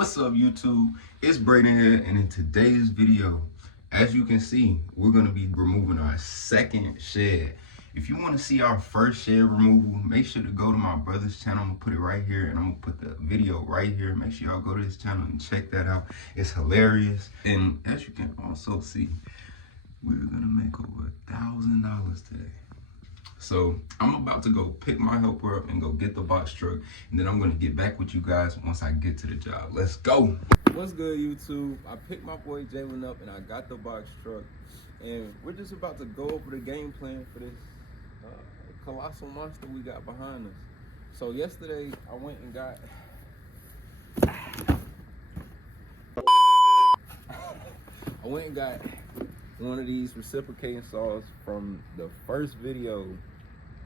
What's up, YouTube? It's Braden here, and in today's video, as you can see, we're gonna be removing our second shed. If you want to see our first shed removal, make sure to go to my brother's channel. I'm gonna put it right here, and I'm gonna put the video right here. Make sure y'all go to his channel and check that out. It's hilarious. And as you can also see, we're gonna make over $1,000 today. So I'm about to go pick my helper up and go get the box truck, and then I'm gonna get back with you guys once I get to the job. Let's go. What's good, YouTube? I picked my boy Jalen up and I got the box truck, and we're just about to go over the game plan for this colossal monster we got behind us. So yesterday I went and got one of these reciprocating saws from the first video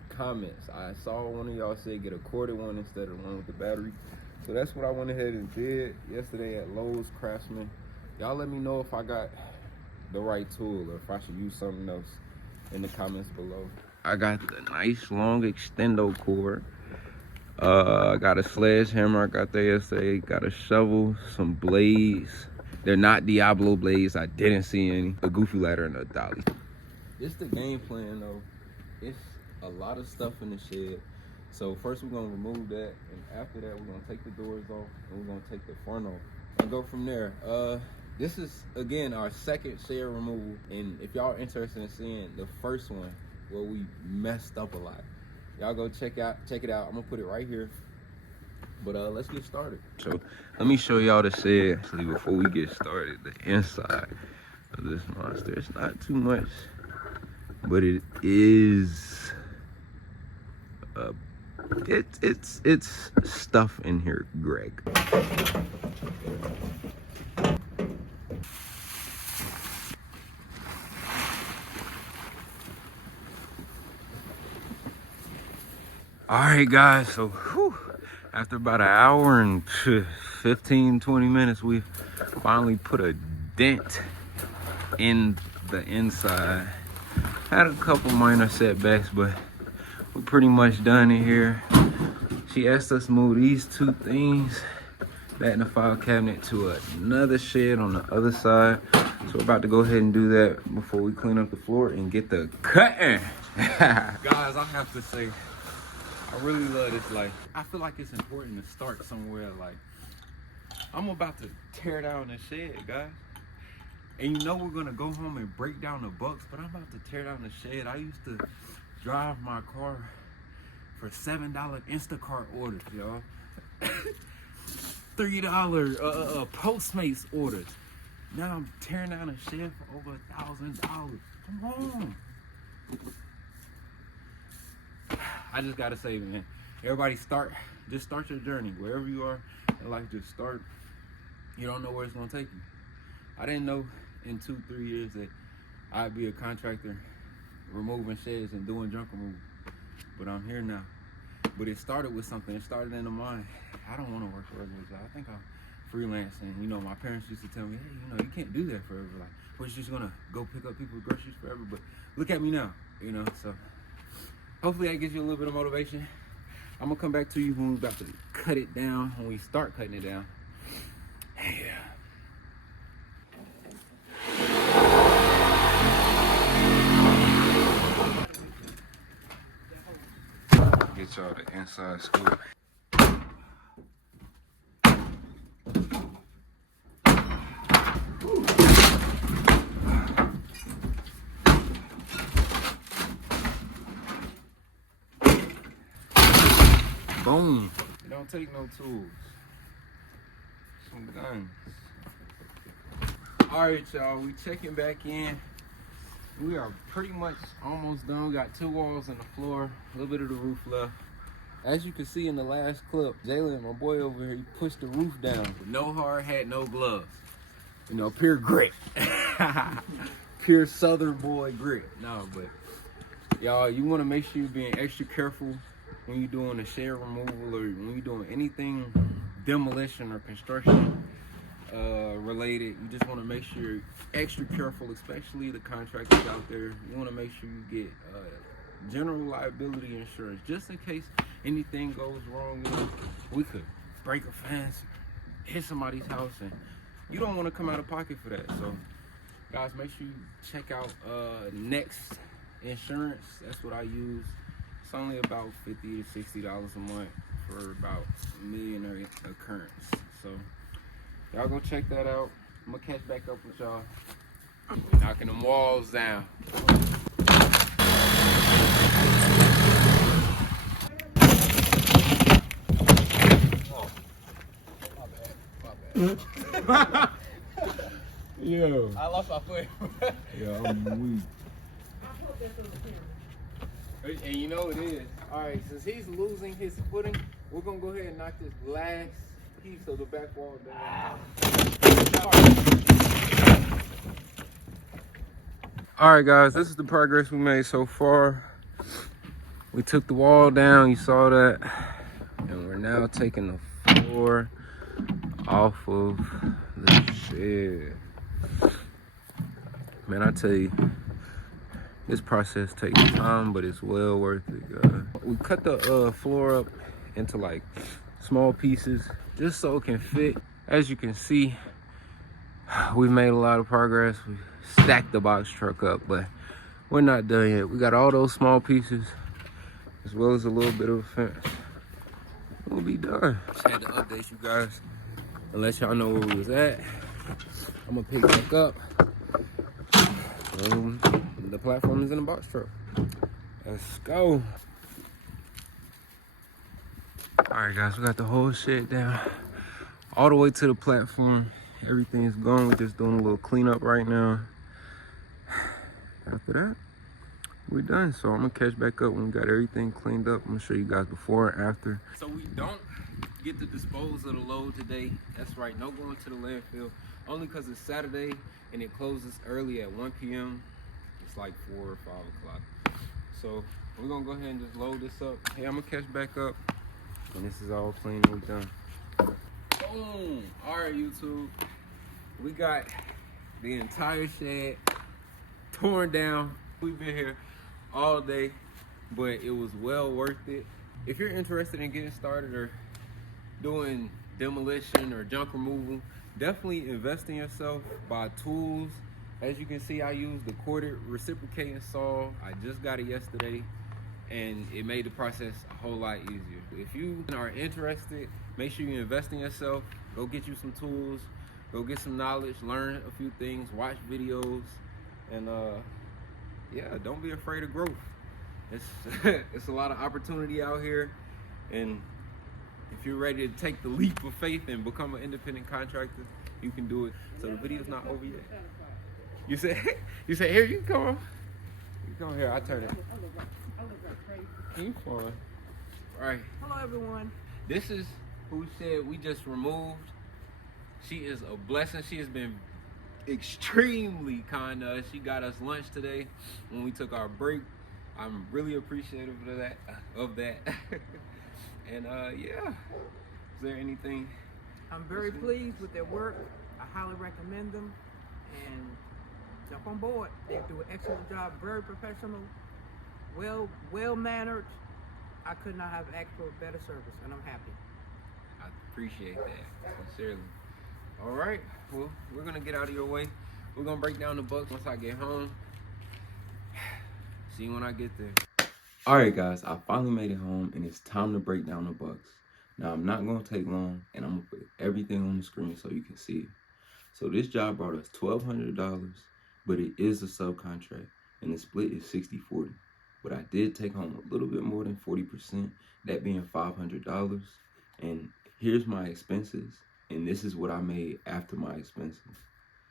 comments. I saw one of y'all say get a corded one instead of the one with the battery. So that's what I went ahead and did yesterday at Lowe's Craftsman. Y'all let me know if I got the right tool or if I should use something else in the comments below. I got the nice long extendo cord. I got a sledgehammer I got there yesterday. Got a shovel, some blades. They're not Diablo blades. I didn't see any. A goofy ladder and a dolly. It's the game plan though. It's a lot of stuff in the shed. So first we're gonna remove that, and after that we're gonna take the doors off and we're gonna take the front off and go from there. This is again our second shed removal, and if y'all are interested in seeing the first one where we messed up a lot, y'all go check it out. I'm gonna put it right here. But let's get started. So let me show y'all the shed actually before we get started. The inside of this monster. It's not too much, but it is. It's stuff in here, Greg. All right, guys. So, after about an hour and 15-20 minutes, we finally put a dent in the inside. Had a couple minor setbacks, but we're pretty much done in here. She asked us to move these two things back in the file cabinet to another shed on the other side. So we're about to go ahead and do that before we clean up the floor and get the cutting. Guys, I have to say, I really love this. Like, I feel like it's important to start somewhere. Like, I'm about to tear down the shed, guys. And you know we're gonna go home and break down the bucks, but I'm about to tear down the shed. I used to drive my car for $7 Instacart orders, y'all. $3 Postmates orders. Now I'm tearing down a shed for over $1,000. Come on. I just gotta say, man, everybody just start your journey wherever you are in life. Just start. You don't know where it's gonna take you. I didn't know in 2-3 years that I'd be a contractor removing sheds and doing junk removal, but I'm here now. But it started with something. It started in the mind. I don't want to work for a regular job. I think I'm freelancing. You know, my parents used to tell me, hey, you know, you can't do that forever. Like, we're just gonna go pick up people's groceries forever. But look at me now, you know. So hopefully that gives you a little bit of motivation. I'm gonna come back to you when we're about to cut it down. When we start cutting it down. Yeah. Get y'all the inside scoop. Boom. It don't take no tools. Some guns. Alright, y'all, we checking back in. We are pretty much almost done. We got 2 walls and the floor, a little bit of the roof left. As you can see in the last clip, Jalen, my boy over here, he pushed the roof down with no hard hat, no gloves. You know, pure grit. Pure Southern boy grit. No, but y'all, you want to make sure you're being extra careful when you're doing a shed removal or when you're doing anything demolition or construction related. You just want to make sure you're extra careful, especially the contractors out there. You want to make sure you get general liability insurance just in case anything goes wrong. We could break a fence, hit somebody's house, and you don't want to come out of pocket for that. So guys, make sure you check out Next Insurance. That's what I use. It's only about $50 to $60 a month for about $1 million occurrence. So y'all go check that out. I'm gonna catch back up with y'all. Knocking them walls down. Yo. I lost my foot. Yeah, I'm weak. And you know it is. Alright, since he's losing his footing, we're gonna go ahead and knock this last piece of the back wall down. Alright guys, this is the progress we made so far. We took the wall down, you saw that. And we're now taking the floor off of the shed. Man, I tell you, this process takes time, but it's well worth it, guys. We cut the floor up into like small pieces just so it can fit. As you can see, we've made a lot of progress. We stacked the box truck up, but we're not done yet. We got all those small pieces as well as a little bit of a fence. We'll be done. Just had to update you guys and let y'all know where we was at. I'm gonna pick back up. The platform is in the box truck. Let's go. Alright guys, we got the whole shed down all the way to the platform. Everything is gone. We're just doing a little cleanup right now. After that, we're done. So I'm gonna catch back up when we got everything cleaned up. I'm gonna show you guys before and after. So we don't get to dispose of the load today. That's right, no going to the landfill. Only because it's Saturday and it closes early at 1 p.m. It's like 4 or 5 o'clock. So we're gonna go ahead and just load this up. Hey, I'm gonna catch back up when this is all clean and we're done. Boom! All right, YouTube. We got the entire shed torn down. We've been here all day, but it was well worth it. If you're interested in getting started or doing demolition or junk removal, definitely invest in yourself. Buy tools. As you can see, I used the corded reciprocating saw. I just got it yesterday, and it made the process a whole lot easier. If you are interested, make sure you invest in yourself. Go get you some tools. Go get some knowledge. Learn a few things. Watch videos, and yeah, don't be afraid of growth. It's it's a lot of opportunity out here, and if you're ready to take the leap of faith and become an independent contractor, you can do it. So the video's not over yet. You say here, you can come on. You come here, I turn it. You fine. All right. Hello everyone. This is who said we just removed. She is a blessing. She has been extremely kind to us. She got us lunch today when we took our break. I'm really appreciative of that. And yeah. Is there anything? I'm very pleased with their work. I highly recommend them and jump on board. They do an excellent job, very professional, well mannered. I could not have asked for a better service, and I'm happy. I appreciate that, sincerely. All right, well, we're gonna get out of your way. We're gonna break down the bucks once I get home. See you when I get there. All right, guys, I finally made it home, and it's time to break down the bucks. Now, I'm not gonna take long, and I'm gonna put everything on the screen so you can see it. So this job brought us $1,200, but it is a subcontract, and the split is 60-40. But I did take home a little bit more than 40%, that being $500. And here's my expenses, and this is what I made after my expenses.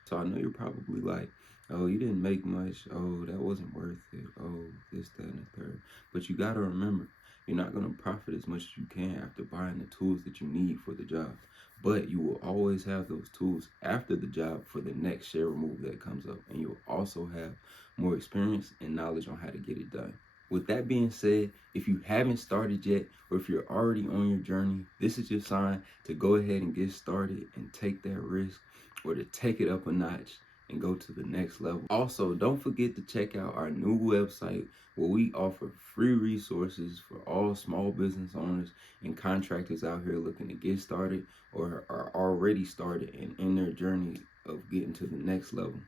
So I know you're probably like, oh, you didn't make much. Oh, that wasn't worth it. Oh, this, that, and the third. But you gotta remember, you're not gonna profit as much as you can after buying the tools that you need for the job. But you will always have those tools after the job for the next share removal that comes up. And you'll also have more experience and knowledge on how to get it done. With that being said, if you haven't started yet, or if you're already on your journey, this is your sign to go ahead and get started and take that risk, or to take it up a notch and go to the next level. Also, don't forget to check out our new website where we offer free resources for all small business owners and contractors out here looking to get started or are already started and in their journey of getting to the next level.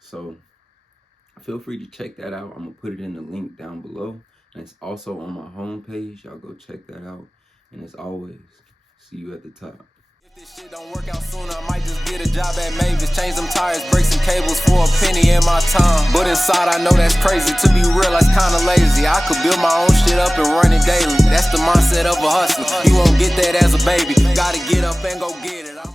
So feel free to check that out. I'm gonna put it in the link down below, and it's also on my homepage. Y'all go check that out. And as always, see you at the top. If this shit don't work out soon, I might just get a job at Mavis. Change them tires, break some cables for a penny in my time. But inside I know that's crazy. To be real, that's kinda lazy. I could build my own shit up and run it daily. That's the mindset of a hustler. You won't get that as a baby. Gotta get up and go get it.